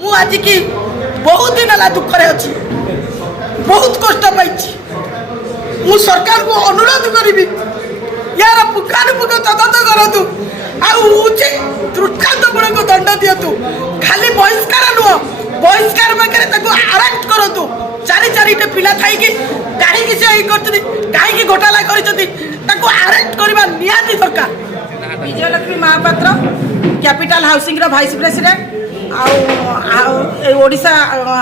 ମୁଁ ଆଜିକି ବହୁତ ଦିନ ହେଲା ଦୁଃଖରେ ଅଛି, ବହୁତ କଷ୍ଟ ପାଇଛି। ମୁଁ ସରକାରକୁ ଅନୁରୋଧ କରିବି यार पुंखानुपुंख तदନ୍ତ କରନ୍ତୁ ଆଉ ଉଚିତ ଦୃଷ୍ଟାନ୍ତମୂଳକ ଦଣ୍ଡ ଦିଅନ୍ତୁ। ଖାଲି ବହିଷ୍କାର ନୁହଁ, ବହିଷ୍କାର ପାଖରେ ତାକୁ ଆରେଷ୍ଟ କରନ୍ତୁ। ଚାରି ଚାରିଟା ପିଲା ଥାଇକି କାହିଁକି ସେ କରିଛନ୍ତି, କାହିଁକି ଘୋଟାଲା କରିଛନ୍ତି, ତାକୁ ଆରେଷ୍ଟ କରିବା ନିହାତି ଦରକାର। विजयलक्ष्मी महापात्र कैपिटल हाउसिंग रो भाइस प्रेसिडेंट ओडिशा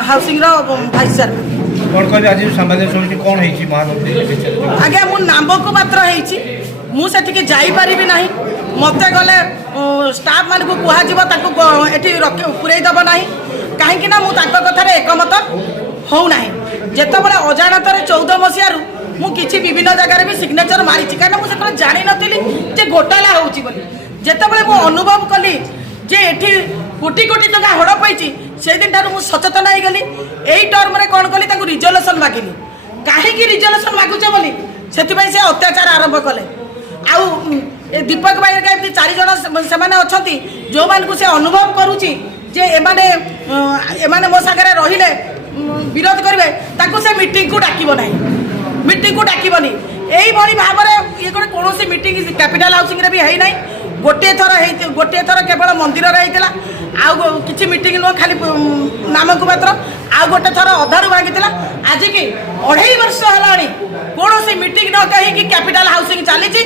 हाउसिंग रो भाइस चेयरमैन। कौन कहले आज सामाजिक समिति कौन हेची महामंत्री आगे मु नाम को मात्र हेची मु सेठी जाई परिबी नाही। मते गले स्टाफ मान को कुहा जीव ताको एठी पुरई दब नाही काहेकि ना मु ताको कथा रे एकमत हो नाही। जेतबेले अजाणतर 14 मसियारू मु किछि विभिन्न जगह रे भी सिग्नेचर मारिछि कारण मु सेकर जानि नथिली जे घोटाला होउछि बोली। जेतबेले मु अनुभव कली जे एठी कोटी कोटी टका हड़ पाइछि से दिन ठार मु सचेतन हो गली। एई टर्म रे कोन कली ताको रिजोल्यूशन मागिली काहेकि रिजोल्यूशन मागुचे बोली सेति से अत्याचार आरंभ कले। आउ दीपक भाई का 4 जन से अच्छा जो मान को से अनुभव करुच्ची जे एमाने एमाने मो सागरे रहिले विरोध करेंगे ताको से मीटिंग को डाकिबो नाही, मीटिंग को डाकिबोनी। यही भली भाव में ये कौन मीटिंग कैपिटल हाउसिंग रे भी है नहीं। गोटे थर केवल मंदिर रहीला आउ किसी मीटिंग नुह खाली नाम को मात्र आउ गोटे थर अधारू भागी आज की 2.5 वर्ष है कौन सी मीटिंग न कहीं कैपिटल हाउसिंग चली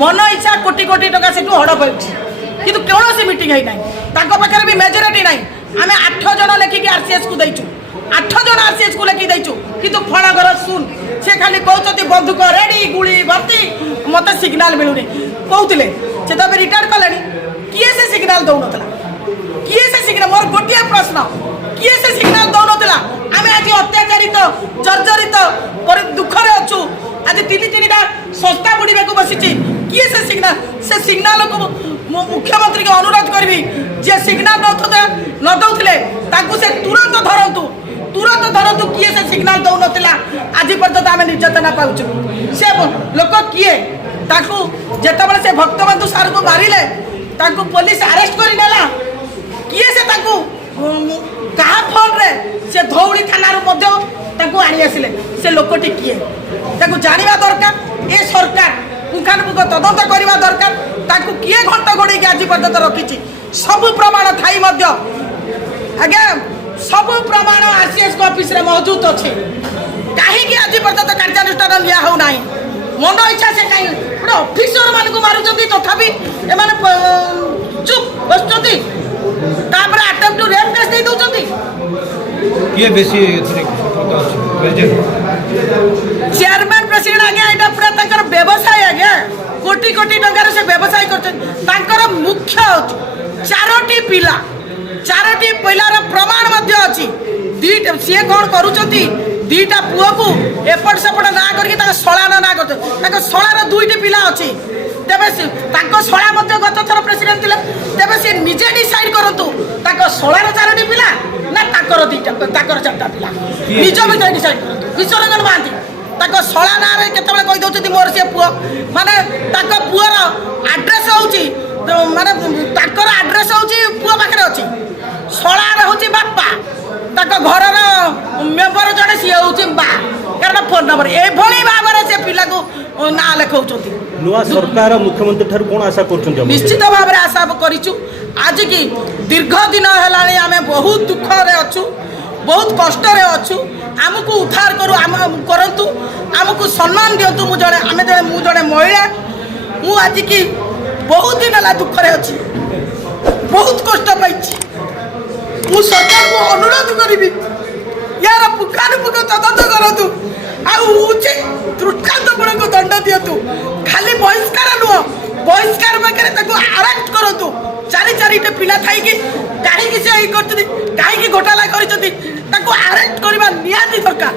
मन इच्छा कोटी कोटी टका से हड़ पाई कि कौन सी मीटिंग है पाखे भी मेजोरिटी ना। आम 8 जन लेखिकी आरसीएस को देचु 8 जन आरसीएस को लेखिक देचु कि फणगर सुन से खाली कहते बंदूक रेडी गुड़ी भर्ती मत सिग्नाल मिलूनी कहते से तब रिटायर कले किए से सिग्नाल दौन किए से सिग्नाल मोर गोटे प्रश्न किए से सिग्नाल दौन आम आज अत्याचारित जर्जरित दुखरे अच्छु आज 3-3टा संस्था बुड़े को बसी किए से सिग्नाल को मुख्यमंत्री को अनुरोध करी जे सिग्नाल न दौले से तुरंत धरतु किए से सिग्नाल दौन आज पर्यंत आम निर्यातना पाचु से लोक किए जितेबाला से भक्तबंधु सार को मारिले पुलिस अरेस्ट कर नेला किए से कहा फोन रे से धौली थाना आनी आसिले से लोकटी किए जाना दरकार। ए सरकार पुंखानुपुंख तदंत करवा दरकार ताकू किए घंट घोड़े आज पर्यंत रखी सब प्रमाण थाई आज्ञा सब प्रमाण आरसीएस ऑफिस रे मौजूद अच्छे कहीं आज पर्यंत कार्यानुष्ठान लिया हो ना। मन इच्छा से कहीं गोटे ऑफिसर मान को मारुंच तथापि एमाने चुप बस अटेम्प्ट टू रेप केस दे दउचंती किए बेसी चेयरमैन प्रेसिडेंट आज्ञा एटा पूरा ताकर व्यवसाय आज्ञा कोटी कोटी टंकार से व्यवसाय करछन ताकर मुख्य 4टी पिलार प्रमाण मध्य अछि सी कौन करुचंती 2टा पुओ को एपट सेपट ना करके शलान ना कर शलार 2टी पिला अच्छी तेरे शला गत थर प्रेसिडेंट थे तेरे सी निजे डिसाइड करूँ शलार 4टी पिला ना 4टा पिला निज भर डिसाइड करूँ। विश्वरंजन महांती शला ना केतबेले कही दउछथि मोर से पुओ माने पुअर आड्रेस होउची माने आड्रेस होउची पुओ पाखरे अछि शलार होउची बापा घर मेम्बर जड़े सी हूँ बा कारण फोन नंबर ये भाव में से पिला को ना लिखा नुआ सरकार मुख्यमंत्री ठार कौन आशा कर निश्चित भाव में आशा करूँ। आज की दीर्घ दिन है आम बहुत दुख अच्छु बहुत कष्ट अच्छु आमको उद्धार करूँ आमको सम्मान दिंतु मु जड़े महिला मु आज की बहुत दिन है दुखरे अच्छी बहुत कष्ट पाई। मु सरकार को अनुरोध करी यार पुंखानुपुंख तदন্ত करतु उचित दृष्टान्तमूलक दंड दिंतु। खाली बहिष्कार नुह बहिष्कार पाखे अरेस्ट करतु। चारि चारिटा पिला थाइकी काहींकि से कहीं घोटाला कर अरेस्ट करवा निहाती दरकार।